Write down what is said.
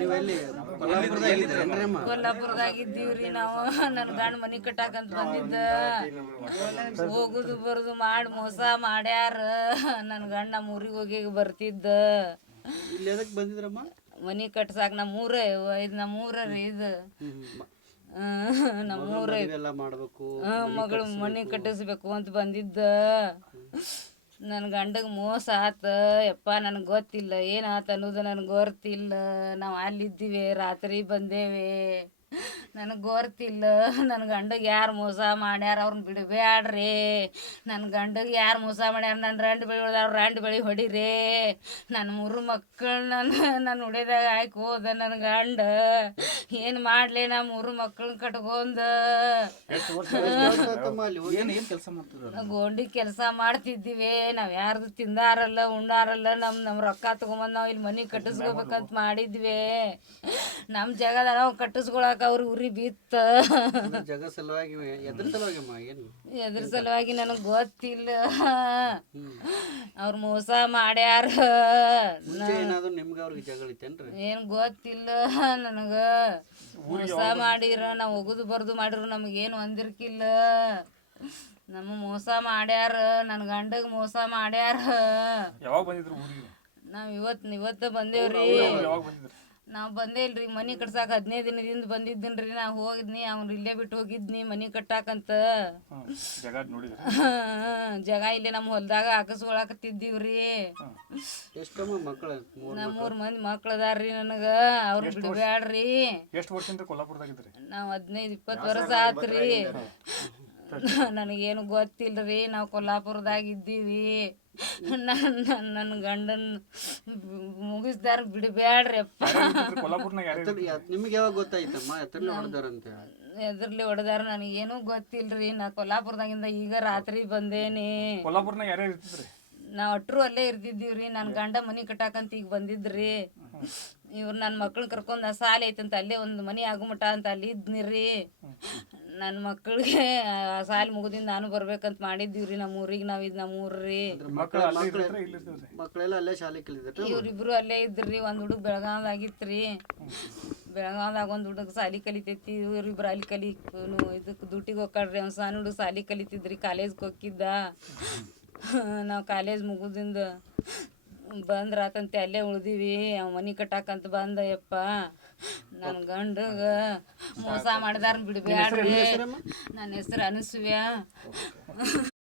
ನೀವೆಲ್ಲಿ ಕೊಲ್ಲಾಪುರದಾಗಿದ್ದೀರೇನ್ರಮ್ಮ? ಕೊಲ್ಲಾಪುರದಾಗಿದ್ದೀವ್ರಿ ನಾವು. ನನ್ನ ಗಂಡ ಮನಿ ಕಟ್ಟಾಕಂತ ಬಂದಿದ್ದ, ಹೋಗುದು ಬರುದು ಮಾಡಿ ಮೋಸ ಮಾಡ್ಯಾರ. ನನ್ನ ಗಂಡ ನಮ್ಮ ಊರಿಗೆ ಹೋಗಿ ಬರ್ತಿದ್ದ. ಇಲ್ಲಿ ಎದಕ್ಕೆ ಬಂದಿದ್ರಮ್ಮ? ಮನಿ ಕಟ್ಸಾಕ ನಮ್ಮೂರ ರೀ ಇದು. ನಮ್ಮೂರ ಎಲ್ಲ ಮಾಡ್ಬೇಕು, ಮಗಳು ಮನಿ ಕಟ್ಟಿಸ್ಬೇಕು ಅಂತ ಬಂದಿದ್ದ. ನನ್ನ ಗಂಡಗೆ ಮೋಸ ಆತ ಯಪ್ಪ. ನನಗೆ ಗೊತ್ತಿಲ್ಲ ಏನಾತ ಅನ್ನೋದು ನನಗೆ ಗೊತ್ತಿಲ್ಲ. ನಾವು ಅಲ್ಲಿದ್ದೀವಿ, ರಾತ್ರಿ ಬಂದೇವೆ. ನನಗೆ ಗೊತ್ತಿಲ್ಲ. ನನ್ನ ಗಂಡಗೆ ಯಾರು ಮೋಸ ಮಾಡ್ಯಾರ ಅವ್ರನ್ನ ಬಿಡಬ್ಯಾಡ್ರಿ. ನನ್ನ ಗಂಡಗೆ ಯಾರು ಮೋಸ ಮಾಡ್ಯಾರ, ನನ್ನ ರಂಡು ಬೆಳಿ ಹೊಡೆದವ್ರು ರಂಡು ಬೆಳಿ ಹೊಡಿರಿ. ನನ್ನ 3 ಮಕ್ಕಳು ನನ್ನ ಹೊಡೆದಾಗ ಆಯ್ಕೆ ಹೋದ ನನ್ನ ಗಂಡ. ಏನು ಮಾಡಲಿ ನಾ 3 ಮಕ್ಕಳನ್ನ ಕಟ್ಕೊಂಡ ಗೋಂಡಿ ಕೆಲಸ ಮಾಡ್ತಿದ್ದೀವಿ. ನಾವು ಯಾರ್ದು ತಿಂದಾರಲ್ಲ ಉಂಡಾರಲ್ಲ, ನಮ್ಮ ರೊಕ್ಕ ತೊಗೊಂಬಂದು ನಾವು ಇಲ್ಲಿ ಮನೆ ಕಟ್ಟಿಸ್ಕೋಬೇಕಂತ ಮಾಡಿದ್ವಿ. ನಮ್ಮ ಜಾಗದಾಗ ನಾವು ಕಟ್ಟಿಸ್ಕೊಳಕ್ಕೆ ಅವ್ರು ಉರಿ ಬಿತ್ತ. ಜಗ ಸಲುವಾಗಿ ಎದ್ರ ಸಲುವಾಗಿಮ್ಮ? ಏನು ಎದ್ರ ಸಲುವಾಗಿ ನನಗೆ ಗೊತ್ತಿಲ್ಲ. ಅವ್ರು ಮೋಸ ಮಾಡ್ಯಾರ. ಏನಾದ್ರು ನಿಮ್ಗೆ ಅವ್ರಿಗೆ ಜಗಳ ಇತ್ತೇನ್ರಿ? ಏನು ಗೊತ್ತಿಲ್ಲ ನನಗೆ. ಮೋಸ ಮಾಡಿರ ನಾವು ಹೋಗುದು ಬರ್ದು ಮಾಡಿರು ನಮಗೇನು ಅಂದಿರ್ಕಿಲ್ಲ. ನಮ್ಮ ಮೋಸ ಮಾಡ್ಯಾರ. ನನ್ನ ಗಂಡಗೆ ಮೋಸ ಮಾಡ್ಯಾರ. ಯಾವಾಗ ಬಂದಿದ್ರು ಊರಿಗೆ? ನಾವು ಇವತ್ತು ಬಂದೇವ್ರಿ. ನಾವು ಬಂದೇ ಇಲ್ರಿ. ಮನೆ ಕಟ್ಸಾಕ 15 ದಿನದಿಂದ ಬಂದಿದ್ದೀನ್ರಿ. ನಾವು ಹೋಗಿದ್ನಿ, ಅವ್ನು ಇಲ್ಲೇ ಬಿಟ್ಟು ಹೋಗಿದ್ನಿ ಮನೆ ಕಟ್ಟಾಕಂತ. ಜಾಗ ಇಲ್ಲೇ ನಮ್ಮ ಹೊಲ್ದಾಗ ಹಾಕಿಸ್ಕೊಳಕತ್ತಿದ್ದೀವ್ರಿ. ಎಷ್ಟಮ್ಮ ಮಕ್ಕಳು? ನಮ್ಮ 3 ಮಂದಿ ಮಕ್ಳು ಅದಾರ್ರಿ ನನಗೆ. ಅವ್ರು ಬಿಡಬ್ಯಾಡ್ರಿ. ಎಷ್ಟು ವರ್ಷದಿಂದ ಕೊಲ್ಲಾಪುರದಾಗಿದ್ರಿ? ನಾವು 15-20 ವರ್ಷ ಆತ್ರಿ. ನನಗೇನು ಗೊತ್ತಿಲ್ಲರಿ. ನಾವು ಕೊಲ್ಲಾಪುರದಾಗಿದ್ದೀವಿ. ನನ್ನ ಗಂಡನ ಮುಗಿಸ್ದಾರ ಬಿಡಬ್ಯಾಡ್ರಿ ಅಪ್ಪ. ನಿಮ್ಗೆ ಯಾವಾಗ ಗೊತ್ತಾಯ್ತಮ್ಮ ಎತ್ತರ್ಲಿ ಹೊಡೆದಾರಂತ? ಎದ್ರಲ್ಲಿ ಹೊಡೆದಾರ ನನಗೇನು ಗೊತ್ತಿಲ್ರಿ. ನಾ ಕೊಲ್ಲಾಪುರದಾಗಿಂದ ಈಗ ರಾತ್ರಿ ಬಂದೇನಿ. ಕೊಲ್ಲಾಪುರನಾಗ ಯಾರ್ಯಾರು ಇರ್ತಿದ್ರಿ? ನಾವು ಅಟ್ರು ಅಲ್ಲೇ ಇರ್ತಿದ್ದೀವ್ರಿ. ನನ್ನ ಗಂಡ ಮನೆ ಕಟ್ಟಾಕಂತ ಈಗ ಬಂದಿದ್ರಿ. ಇವ್ರು ನನ್ನ ಮಕ್ಳನ್ನ ಕರ್ಕೊಂಡು ಸಾಲ ಐತಂತ ಅಲ್ಲೇ ಒಂದು ಮನೆ ಆಗುಮಟ ಅಂತ ಅಲ್ಲಿ ಇದ್ನಿರಿ. ನನ್ನ ಮಕ್ಕಳಿಗೆ ಸಾಲ ಮುಗಿದಿಂದ ನಾನು ಬರ್ಬೇಕಂತ ಮಾಡಿದ್ದೀವ್ರಿ. ನಮ್ಮ ಊರಿಗೆ ನಾವು ಇದು ನಮ್ಮ ಊರ್ರಿ. ಮಕ್ಕಳೆಲ್ಲ ಅಲ್ಲೇ ಶಾಲೆ ಕಲಿದ್ರು? ಇವ್ರಿಬ್ರು ಅಲ್ಲೇ ಇದ್ರಿ. ಒಂದು ಹುಡುಗ ಬೆಳಗಾವ್ದಾಗಿತ್ರಿ. ಬೆಳಗಾವ್ದಾಗ ಒಂದು ಹುಡುಗ ಸಾಲಿ ಕಲಿತೈತಿ. ಇವ್ರಿಬ್ರು ಅಲ್ಲಿ ಇದಕ್ಕೆ ಡ್ಯೂಟಿಗೆ ಹೋಗ್ಕಾಡ್ರಿ. ಅವ್ನು ಸಣ್ಣ ಹುಡುಗ ಸಾಲಿ ಕಲಿತಿದ್ರಿ, ಕಾಲೇಜ್ಗೆ ಹೋಗಿದ್ದ. ನಾವು ಕಾಲೇಜ್ ಮುಗಿದಿಂದ ಬಂದ್ರಾತಂತೆ ಅಲ್ಲೇ ಉಳ್ದೀವಿ. ಅವ್ ಮನೆ ಕಟ್ಟಾಕಂತ ಬಂದ ಯಪ್ಪ. ನನ್ನ ಗಂಡಗ ಮೋಸ ಮಾಡಿದಾರ ಬಿಡ್ಬ್ಯಾಡ್ರಿ. ನನ್ನ ಹೆಸರು ಅನಸೂಯ.